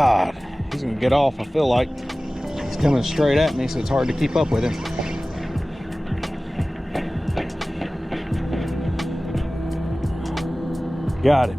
God, he's gonna get off. I feel like he's coming straight at me, so it's hard to keep up with him. Got it.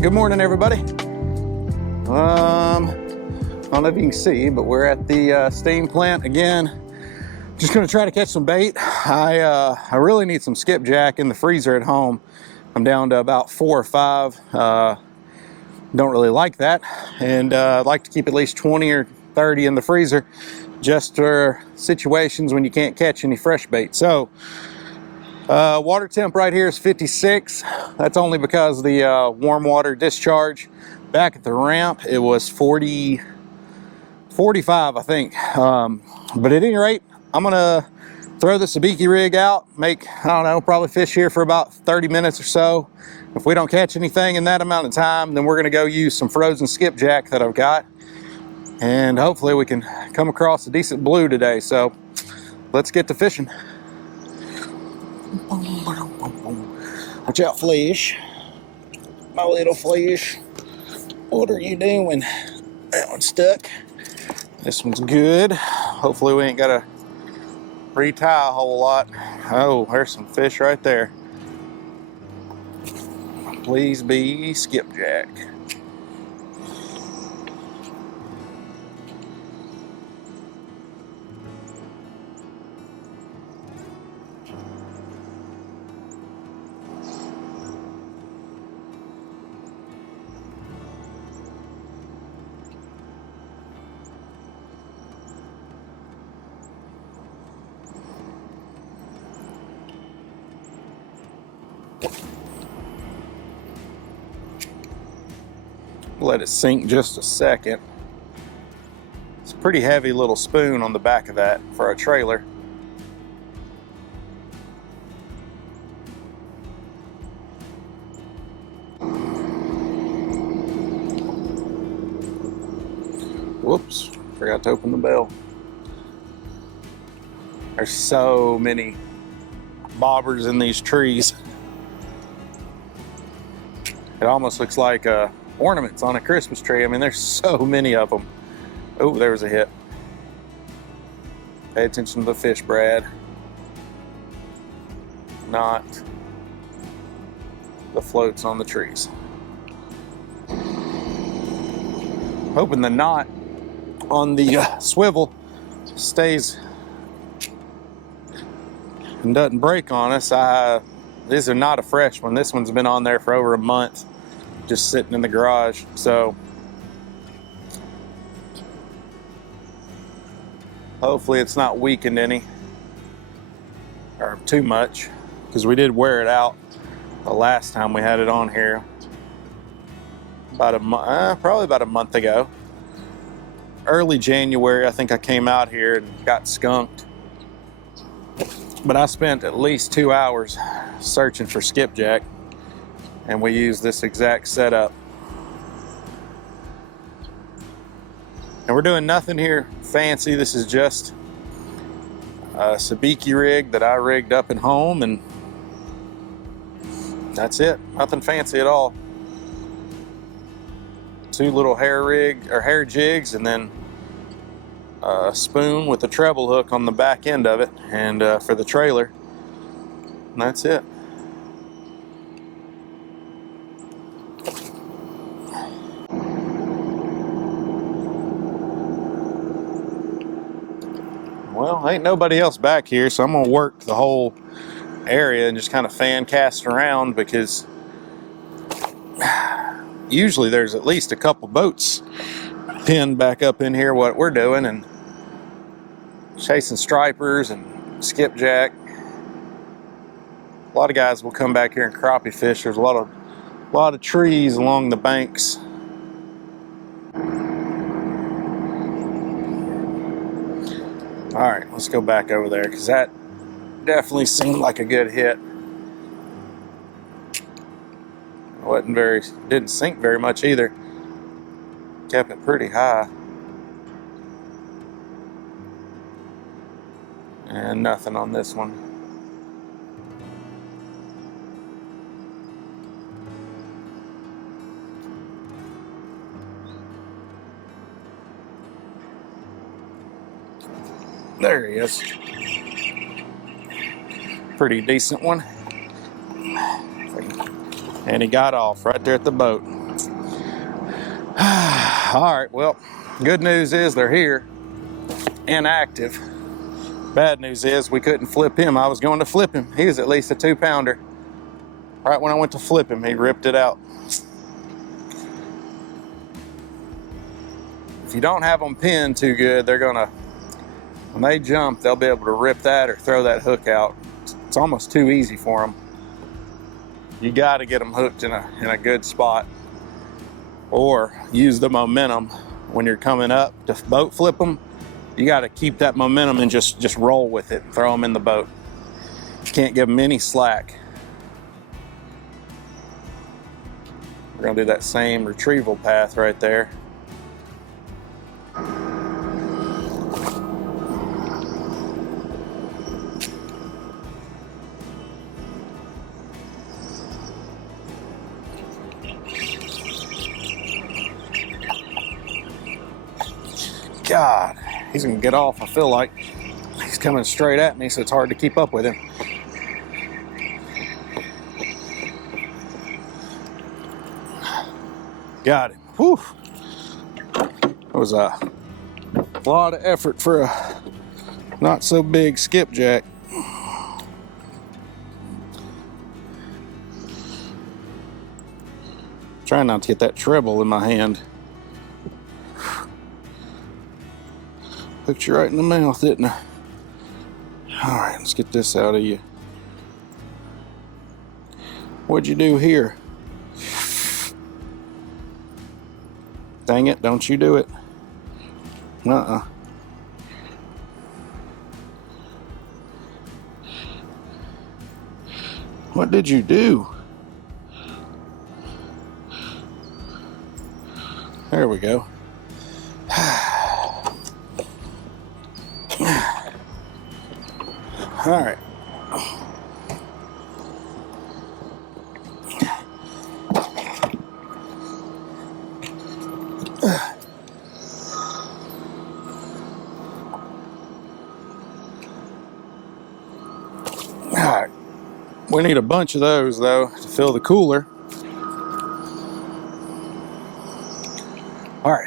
Good morning, everybody. I don't know if you can see, but we're at the steam plant again. Just gonna try to catch some bait. I really need some skipjack in the freezer at home. I'm down to about 4 or 5. Don't really like that, and I'd like to keep at least 20 or 30 in the freezer, just for situations when you can't catch any fresh bait. So water temp right here is 56. That's only because the warm water discharge back at the ramp, it was 40, 45, I think. But at any rate, I'm gonna throw the sabiki rig out, make, I don't know, probably fish here for about 30 minutes or so. If we don't catch anything in that amount of time, then we're gonna go use some frozen skipjack that I've got, and hopefully we can come across a decent blue today. So let's get to fishing. Watch out, fish. My little fish. What are you doing? That one's stuck. This one's good. Hopefully we ain't gotta retie a whole lot. Oh, there's some fish right there. Please be skipjack. let it sink just a second. It's a pretty heavy little spoon on the back of that for a trailer. Whoops, forgot to open the bell. There's so many bobbers in these trees. It almost looks like ornaments on a Christmas tree. I mean, there's so many of them. Oh, there was a hit. Pay attention to the fish, Brad. Not the floats on the trees. Hoping the knot on the swivel stays and doesn't break on us. These are not a fresh one. This one's been on there for over a month, just sitting in the garage. So hopefully it's not weakened any or too much, because we did wear it out the last time we had it on here. Probably about a month ago. Early January, I think I came out here and got skunked. But I spent at least 2 hours searching for skipjack, and we used this exact setup. And we're doing nothing here fancy. This is just a sabiki rig that I rigged up at home, and that's it. Nothing fancy at all. 2 little hair jigs, and then a spoon with a treble hook on the back end of it, and for the trailer. And that's it. Well, ain't nobody else back here, so I'm gonna work the whole area and just kind of fan cast around, because usually there's at least a couple boats pinned back up in here what we're doing, and chasing stripers and skipjack. A lot of guys will come back here and crappie fish. There's a lot of trees along the banks. All right, let's go back over there, because that definitely seemed like a good hit. Didn't sink very much either. Kept it pretty high. And nothing on this one. There he is. Pretty decent one. And he got off right there at the boat. All right, well, good news is they're here and active. Bad news is we couldn't flip him. I was going to flip him. He was at least a 2-pounder. Right when I went to flip him, he ripped it out. If you don't have them pinned too good, they're gonna, when they jump, they'll be able to rip that or throw that hook out. It's almost too easy for them. You got to get them hooked in a good spot, or use the momentum when you're coming up to boat flip them. You got to keep that momentum and just roll with it and throw them in the boat. You can't give them any slack. We're gonna do that same retrieval path right there. God, he's gonna get off. I feel like he's coming straight at me, so it's hard to keep up with him. Got him. Whew. That was a lot of effort for a not so big skipjack. Trying not to get that treble in my hand. Hooked you right in the mouth, didn't I? All right, let's get this out of you. What'd you do here? Dang it, don't you do it. Uh-uh. What did you do? There we go. All right. All right. We need a bunch of those though to fill the cooler. All right.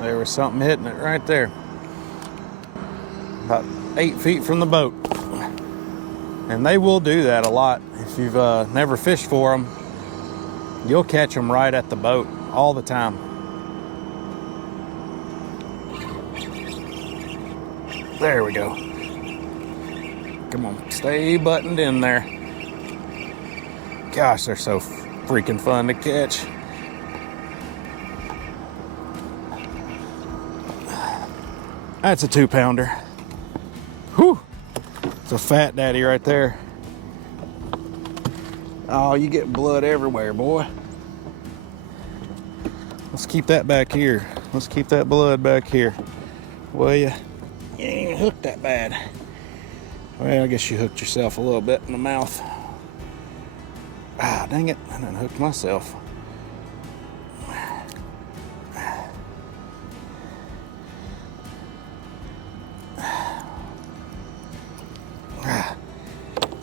There was something hitting it right there. About 8 feet from the boat. And they will do that a lot. If you've never fished for them, you'll catch them right at the boat all the time. There we go. Come on, stay buttoned in there. Gosh, they're so freaking fun to catch. That's a 2-pounder. Whew. It's a fat daddy right there. Oh, you get blood everywhere, boy. Let's keep that back here. Let's keep that blood back here. Well, you ain't even hooked that bad. Well, I guess you hooked yourself a little bit in the mouth. Ah, dang it. I done hooked myself.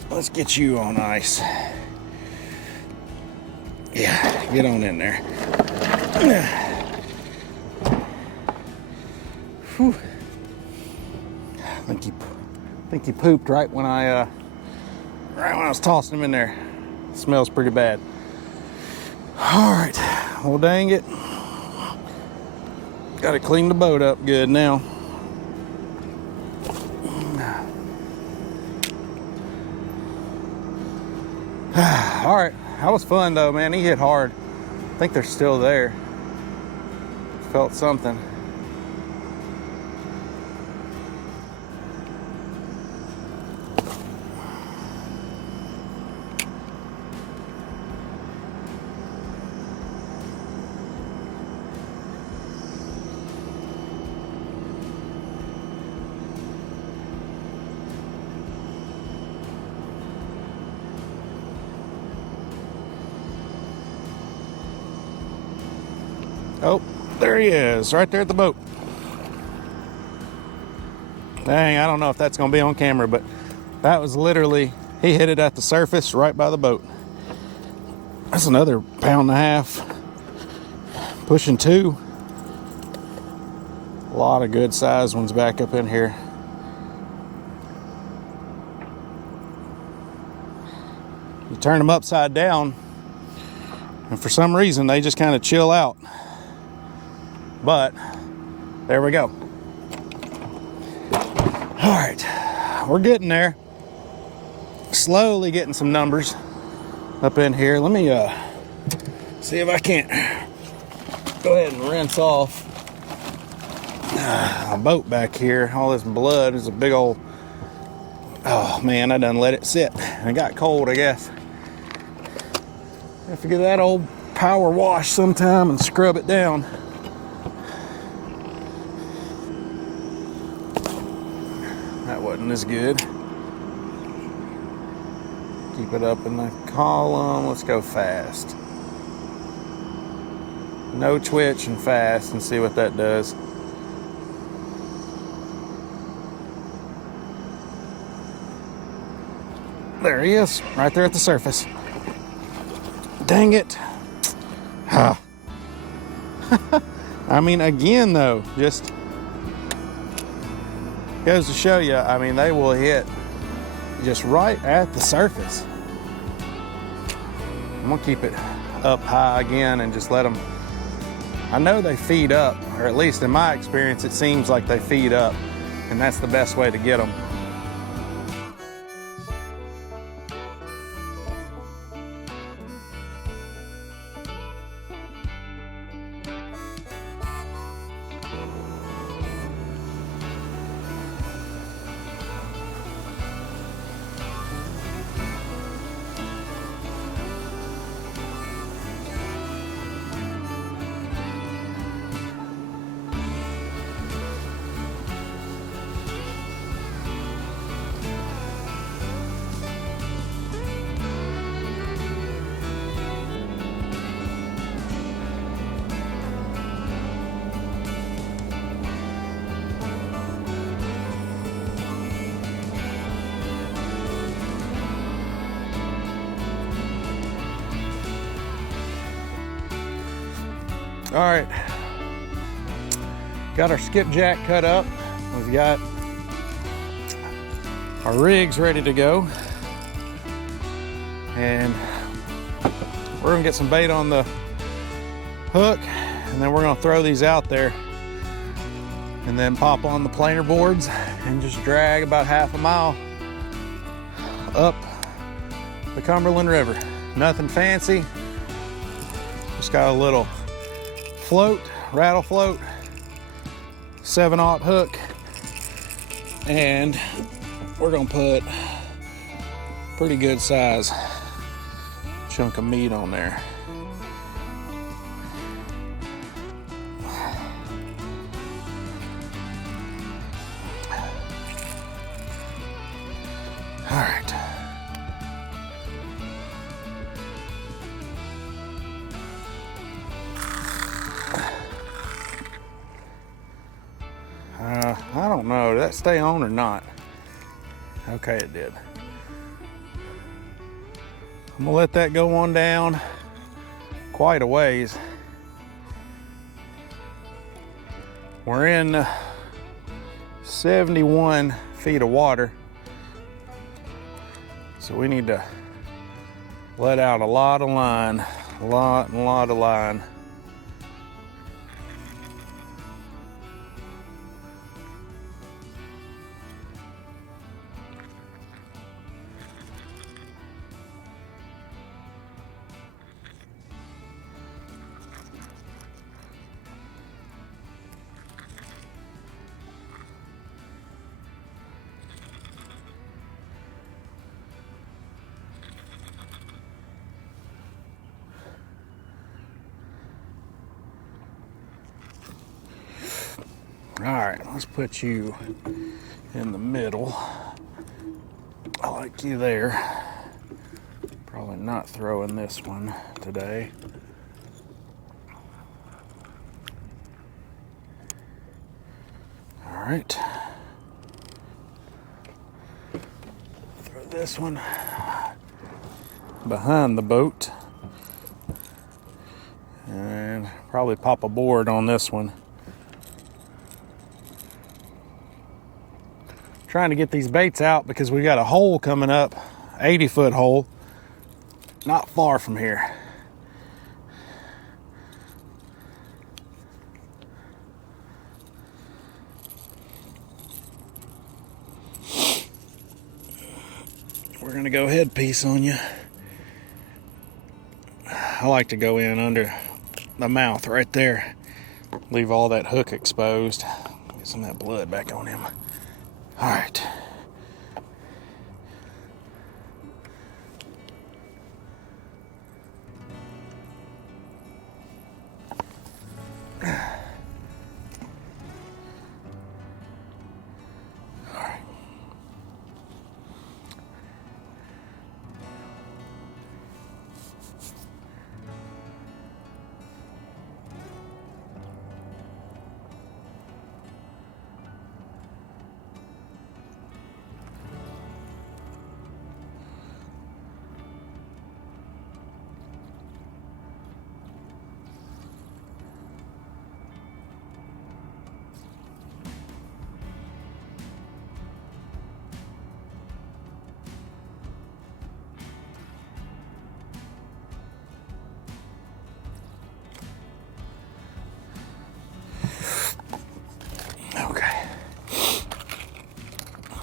Let's get you on ice. Yeah, get on in there. Whew. I think he pooped right when I was tossing him in there. It smells pretty bad. All right, well dang it. Got to clean the boat up good now. All right, that was fun though, man. He hit hard. I think they're still there. Felt something. Oh, there he is, right there at the boat. Dang, I don't know if that's gonna be on camera, but that was literally, he hit it at the surface right by the boat. That's another 1.5 pounds, pushing 2. A lot of good sized ones back up in here. You turn them upside down, and for some reason they just kind of chill out. But there we go. All right, we're getting there. Slowly getting some numbers up in here. Let me see if I can't go ahead and rinse off a boat back here. All this blood is a big old, oh man, I done let it sit. It got cold, I guess. Have to get that old power wash sometime and scrub it down. That wasn't as good. Keep it up in the column. Let's go fast. No twitch and fast, and see what that does. There he is, right there at the surface. Dang it. I mean, again though, just goes to show you, I mean, they will hit just right at the surface. I'm gonna keep it up high again and just let them, I know they feed up, or at least in my experience, it seems like they feed up, and that's the best way to get them. All right, got our skipjack cut up. We've got our rigs ready to go. And we're gonna get some bait on the hook, and then we're gonna throw these out there and then pop on the planer boards and just drag about half a mile up the Cumberland River. Nothing fancy, just got a little float, rattle float, 7/0 hook, and we're gonna put pretty good size chunk of meat on there. All right. I don't know, did that stay on or not? Okay, it did. I'm gonna let that go on down quite a ways. We're in 71 feet of water, so we need to let out a lot of line, a lot of line. All right, let's put you in the middle. I like you there. Probably not throwing this one today. All right. Throw this one behind the boat. And probably pop a board on this one. Trying to get these baits out because we got a hole coming up, 80-foot hole, not far from here. We're gonna go head piece on you. I like to go in under the mouth right there, leave all that hook exposed, get some of that blood back on him. All right.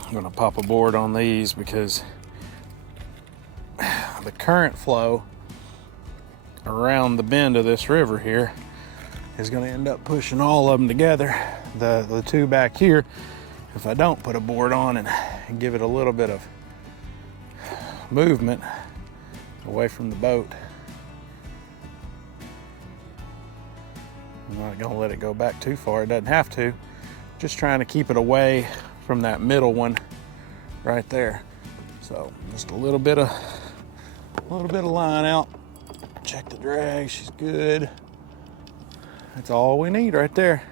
I'm gonna pop a board on these because the current flow around the bend of this river here is gonna end up pushing all of them together. The two back here, if I don't put a board on and give it a little bit of movement away from the boat, I'm not gonna let it go back too far. It doesn't have to. Just trying to keep it away from that middle one right there. So just a little bit of line out. Check the drag, she's good. That's all we need right there.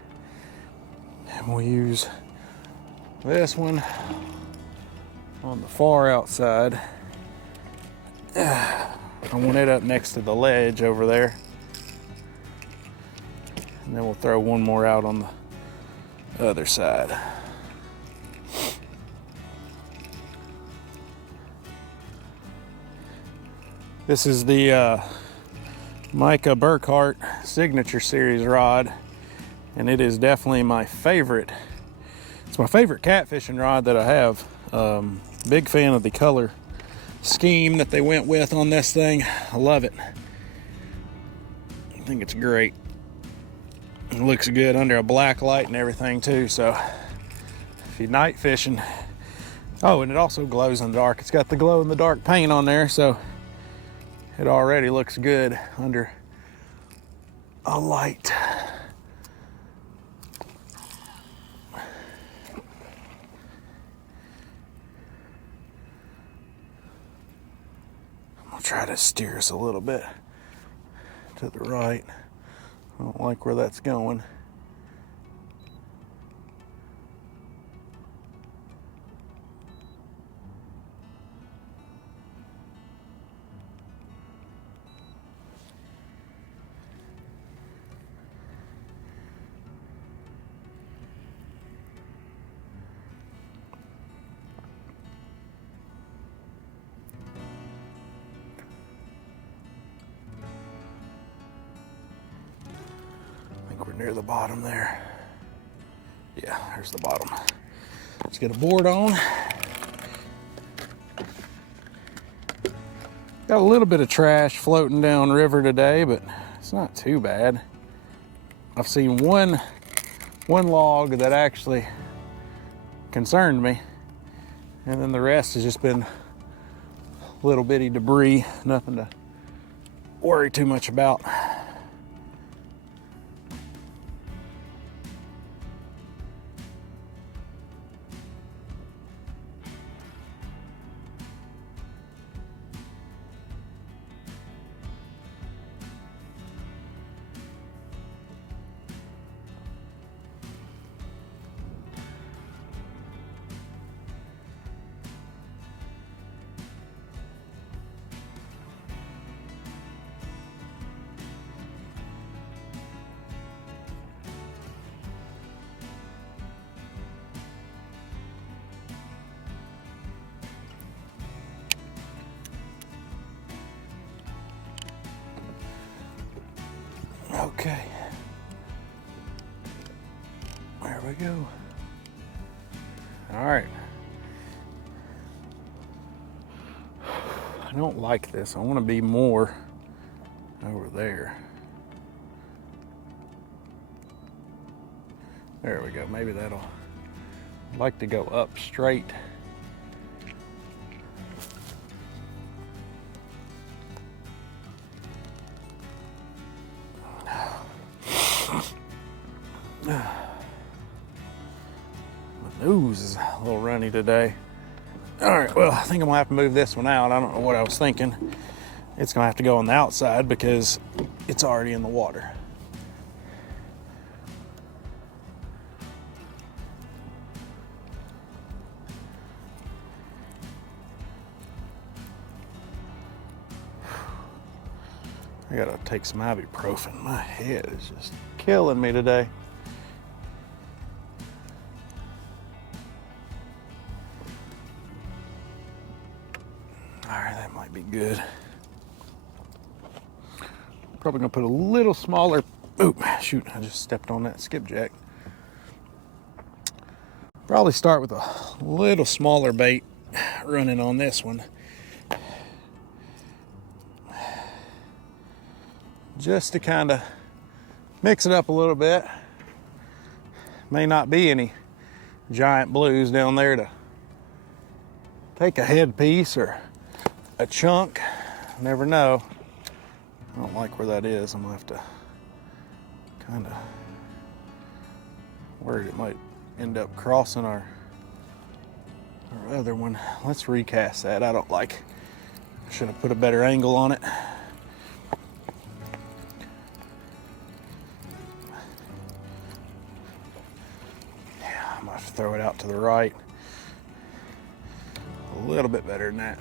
And we'll use this one on the far outside. I want it up next to the ledge over there. And then we'll throw one more out on the other side. This is the Micah Burkhart Signature Series rod, and it is definitely my favorite. It's my favorite catfishing rod that I have. Big fan of the color scheme that they went with on this thing. I love it. I think it's great. It looks good under a black light and everything too, so if you're night fishing. Oh, and it also glows in the dark. It's got the glow in the dark paint on there, so it already looks good under a light. I'm gonna try to steer us a little bit to the right. I don't like where that's going. We're near the bottom there. Yeah, there's the bottom. Let's get a board on. Got a little bit of trash floating down river today, but it's not too bad. I've seen one log that actually concerned me, and then the rest has just been little bitty debris, nothing to worry too much about. Okay, there we go. All right. I don't like this. I want to be more over there. There we go. Maybe that'll, I'd like to go up straight. My nose is a little runny today. All right, well, I think I'm gonna have to move this one out. I don't know what I was thinking. It's gonna have to go on the outside because it's already in the water. I gotta take some ibuprofen. My head is just killing me today. All right, that might be good. Probably gonna put a little smaller, oop, shoot, I just stepped on that skipjack. Probably start with a little smaller bait running on this one. Just to kind of mix it up a little bit. May not be any giant blues down there to take a headpiece or a chunk. Never know. I don't like where that is. I'm gonna have to kind of worried it might end up crossing our other one. Let's recast that. I don't like. Should have put a better angle on it. Yeah, I'm gonna have to throw it out to the right. A little bit better than that.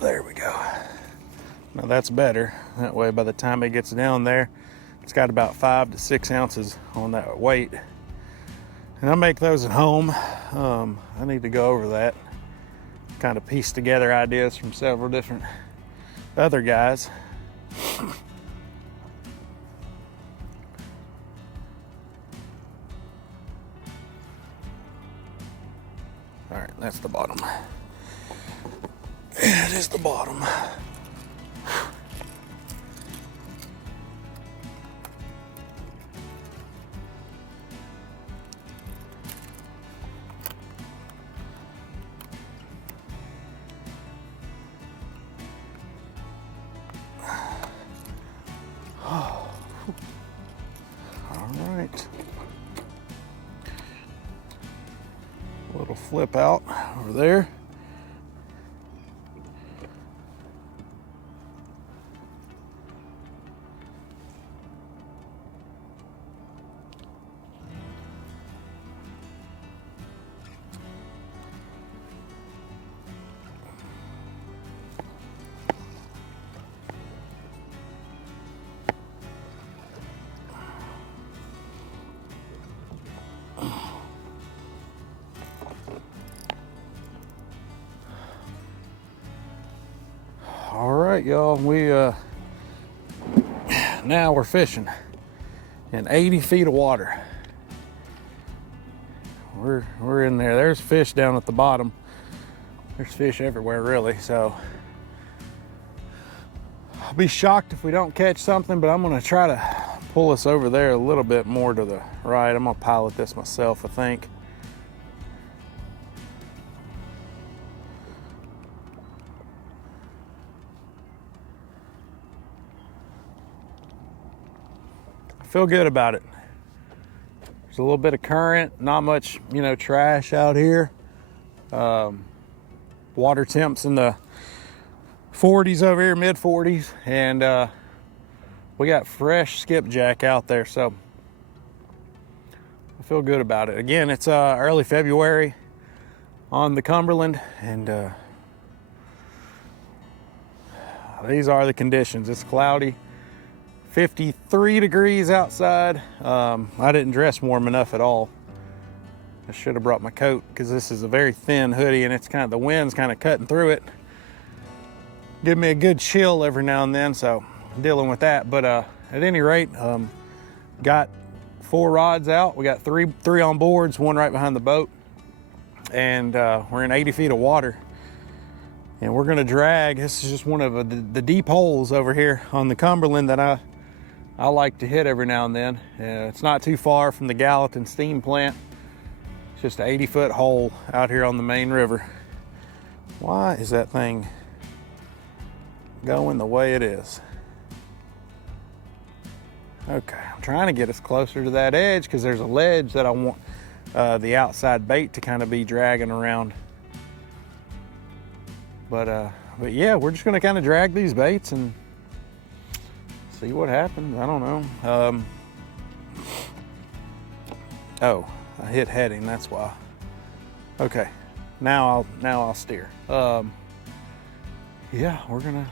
There we go. Now that's better. That way by the time it gets down there, it's got about 5 to 6 ounces on that weight. And I make those at home. I need to go over that. Kind of piece together ideas from several different other guys. All right, that's the bottom. It is the bottom. All right. A little flip out over there. All right, y'all, now we're fishing in 80 feet of water. We're in there. There's fish down at the bottom. There's fish everywhere, really, so I'll be shocked if we don't catch something, but I'm gonna try to pull us over there a little bit more to the right. I'm gonna pilot this myself, I think. Feel good about it. There's a little bit of current, not much, trash out here. Water temps in the 40s over here, mid 40s, and we got fresh skipjack out there, so I feel good about it. Again, it's early February on the Cumberland, and these are the conditions. It's cloudy. 53 degrees outside. I didn't dress warm enough at all. I should have brought my coat because this is a very thin hoodie and it's the wind's kind of cutting through it. Give me a good chill every now and then, so I'm dealing with that. But at any rate, got 4 rods out. We got three on boards, 1 right behind the boat, and we're in 80 feet of water. And we're gonna drag. This is just one of the deep holes over here on the Cumberland that I like to hit every now and then. It's not too far from the Gallatin steam plant. It's just an 80-foot hole out here on the main river. Why is that thing going the way it is? Okay, I'm trying to get us closer to that edge because there's a ledge that I want the outside bait to kind of be dragging around. But yeah, we're just gonna kind of drag these baits and see what happens. I don't know. Oh, I hit heading, that's why. Okay, now I'll steer. Yeah, we're gonna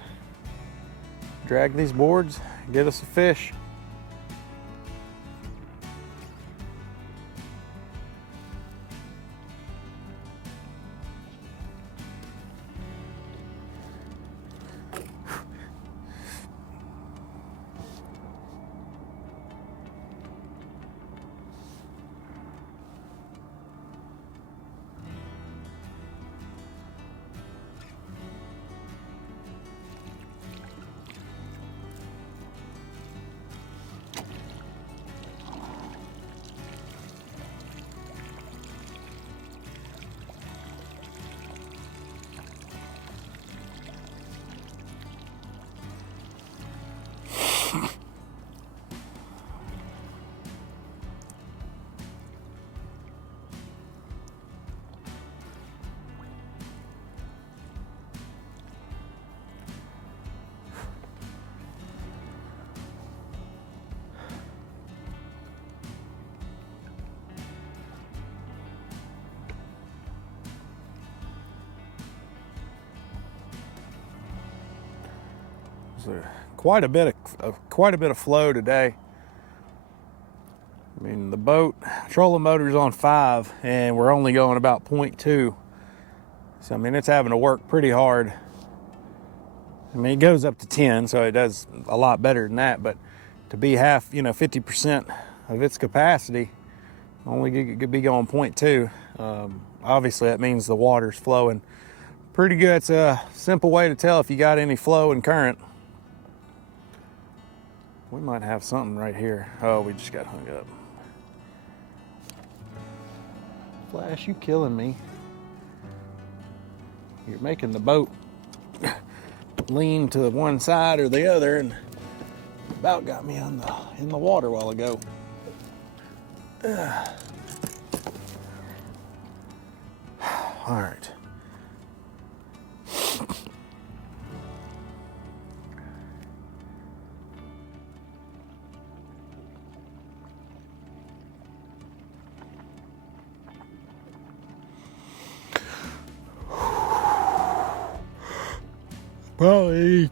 drag these boards, get us a fish. Quite a bit of flow today. I mean, the boat trolling motor's on 5 and we're only going about 0.2. So I mean, it's having to work pretty hard. I mean, it goes up to 10, so it does a lot better than that, but to be half, 50% of its capacity, only could be going 0.2. Obviously that means the water's flowing pretty good. It's a simple way to tell if you got any flow and current. We might have something right here. Oh, we just got hung up. Flash, you killing me. You're making the boat lean to one side or the other, and about got me in the water a while ago. All right. Probably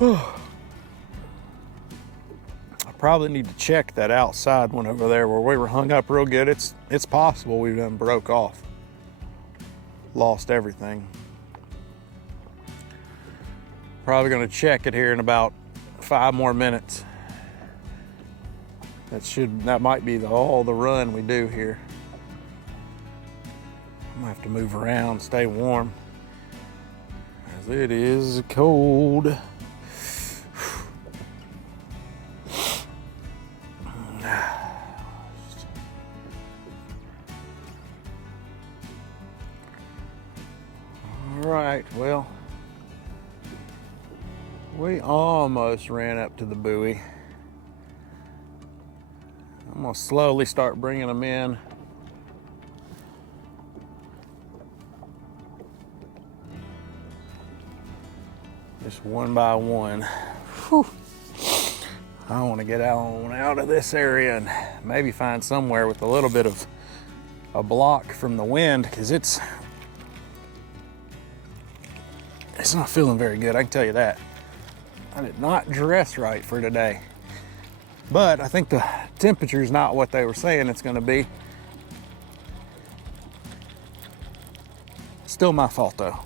I probably need to check that outside one over there where we were hung up real good. It's possible we done broke off. Lost everything. Probably gonna check it here in about 5 more minutes. That might be all the run we do here. I'm gonna have to move around, stay warm. It is cold. All right, well, we almost ran up to the buoy. I'm gonna slowly start bringing them in. Just one by one. Whew. I want to get out of this area and maybe find somewhere with a little bit of a block from the wind, because it's not feeling very good, I can tell you that. I did not dress right for today. But I think the temperature is not what they were saying it's going to be. Still my fault though.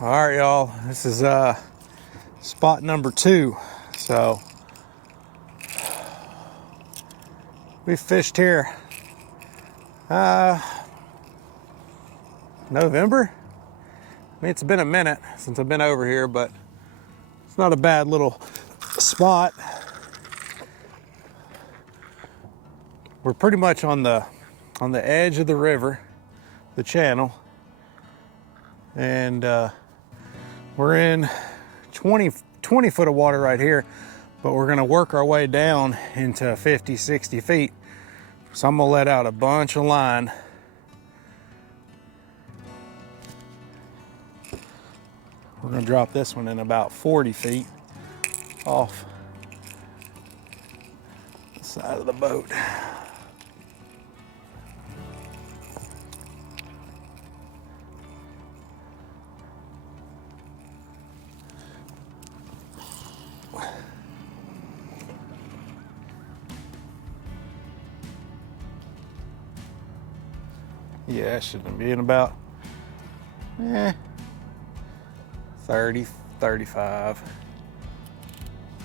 All right, y'all, this is spot number 2. So we fished here November. I mean, it's been a minute since I've been over here, but it's not a bad little spot. We're pretty much on the edge of the river, the channel, and we're in 20 foot of water right here, but we're gonna work our way down into 50, 60 feet. So I'm gonna let out a bunch of line. We're gonna drop this one in about 40 feet off the side of the boat. Yeah, it shouldn't be in about 30, 35.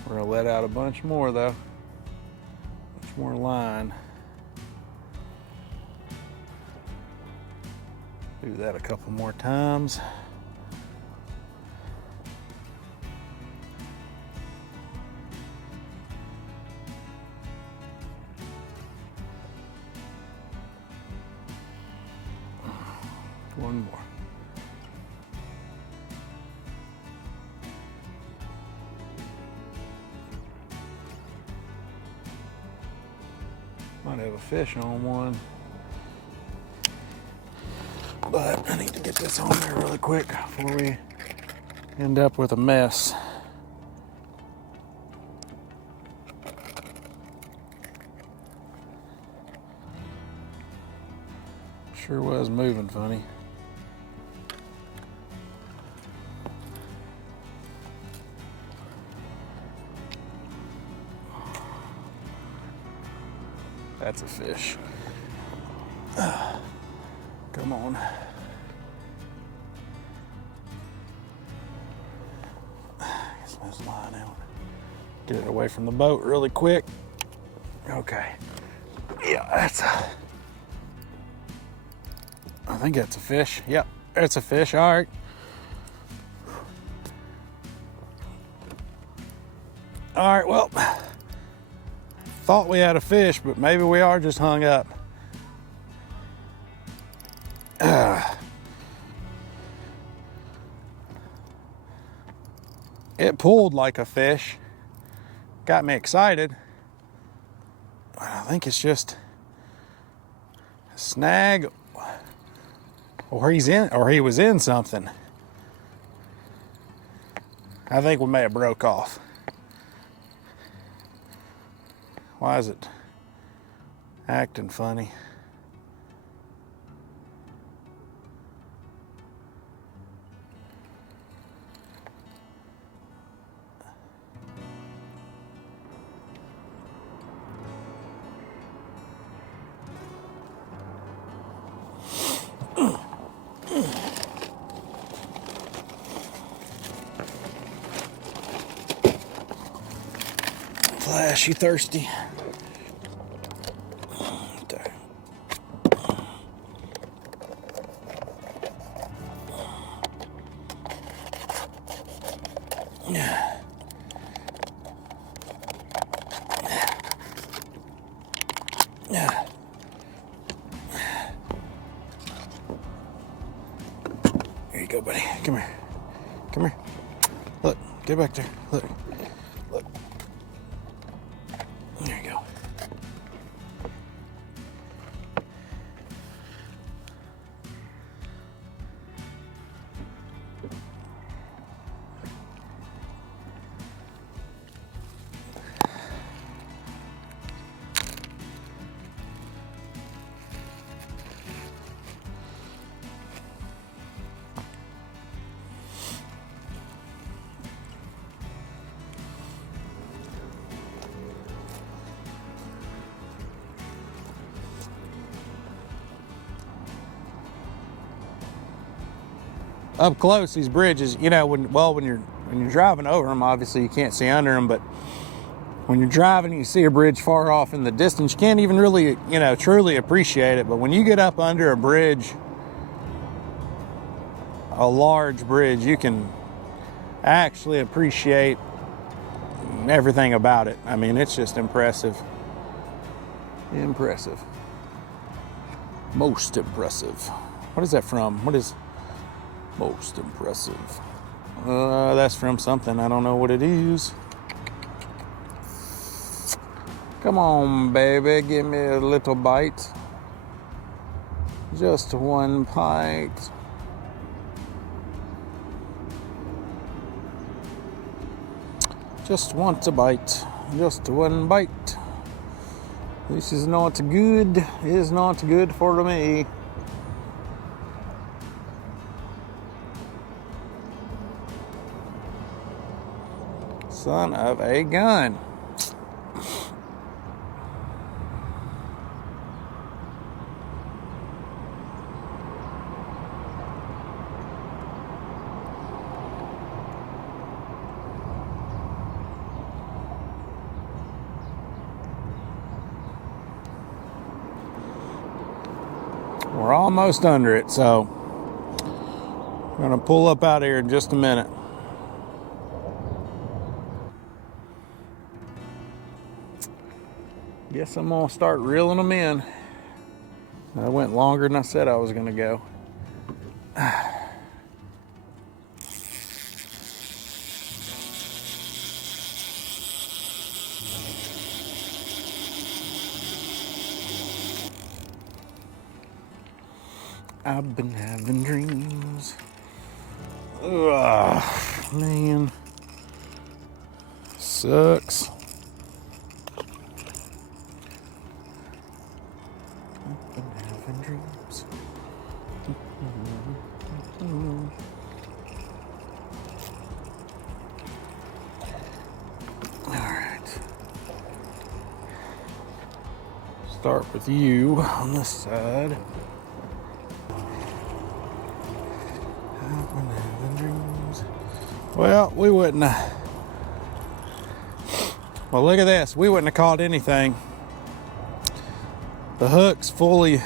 We're gonna let out a bunch more though. Much more line. Do that a couple more times. One more. Might have a fish on one. But I need to get this on there really quick before we end up with a mess. Sure was moving funny. That's a fish. Come on. Get this line out. Get it away from the boat really quick. Okay. Yeah, I think that's a fish. Yep, that's a fish. All right. All right, well, thought we had a fish, but maybe we are just hung up. It pulled like a fish. Got me excited. I think it's just a snag, or he was in something. I think we may have broke off. Why is it acting funny? Flash, you thirsty? Yeah. Yeah. Here you go, buddy. Come here. Come here. Look, get back there. Look. Look. There you go. Up close, these bridges, you know, when you're driving over them, obviously you can't see under them, but when you're driving and you see a bridge far off in the distance, you can't even really, you know, truly appreciate it. But when you get up under a bridge, a large bridge, you can actually appreciate everything about it. I mean, it's just impressive. Impressive. Most impressive. What is that from? What is most impressive? That's from something. I don't know what it is. Come on, baby. Give me a little bite. Just one bite. Just want a bite. Just one bite. This is not good. It is not good for me. Son of a gun. We're almost under it, so I'm gonna pull up out of here in just a minute. Guess I'm gonna start reeling them in. I went longer than I said I was gonna go. I've been having dreams. Ugh, man. Sucks. I've been having dreams. All right. Start with you on this side. Well, we wouldn't have. Well, look at this. We wouldn't have caught anything. The hook's fully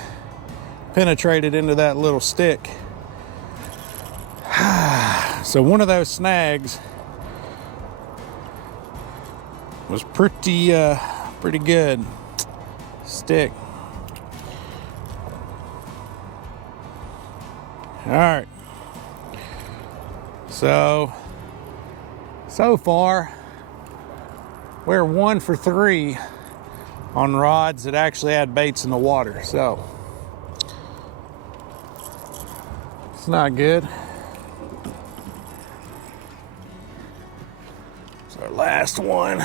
penetrated into that little stick. So one of those snags was pretty good stick. All right. So far, we're 1 for 3 on rods that actually had baits in the water. So it's not good. It's our last one.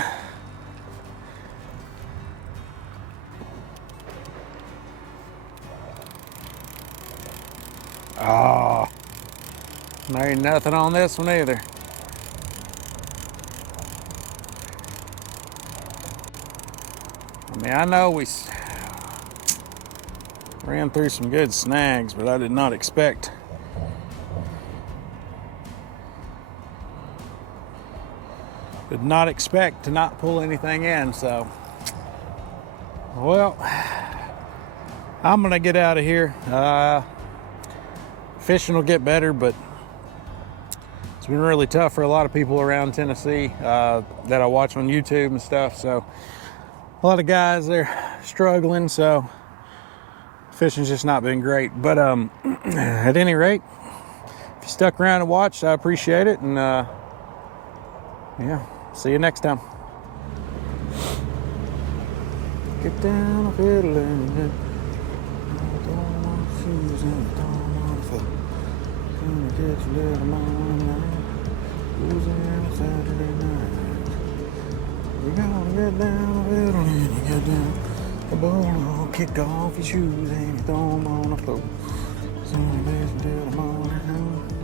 Oh, there ain't nothing on this one either. I mean, I know we ran through some good snags, but I did not expect to not pull anything in. So, well, I'm gonna get out of here. Fishing will get better, but it's been really tough for a lot of people around Tennessee that I watch on YouTube and stuff. So a lot of guys, they're struggling, so fishing's just not been great. But at any rate, if you stuck around and watched, I appreciate it. And yeah, see you next time. Get down a fiddle and don't want shoes and don't want foot. Gonna get your little morning losing a Saturday night. You gotta get down a fiddle and you get down the ball, kick off your shoes and you throw them on the floor. So you until the morning.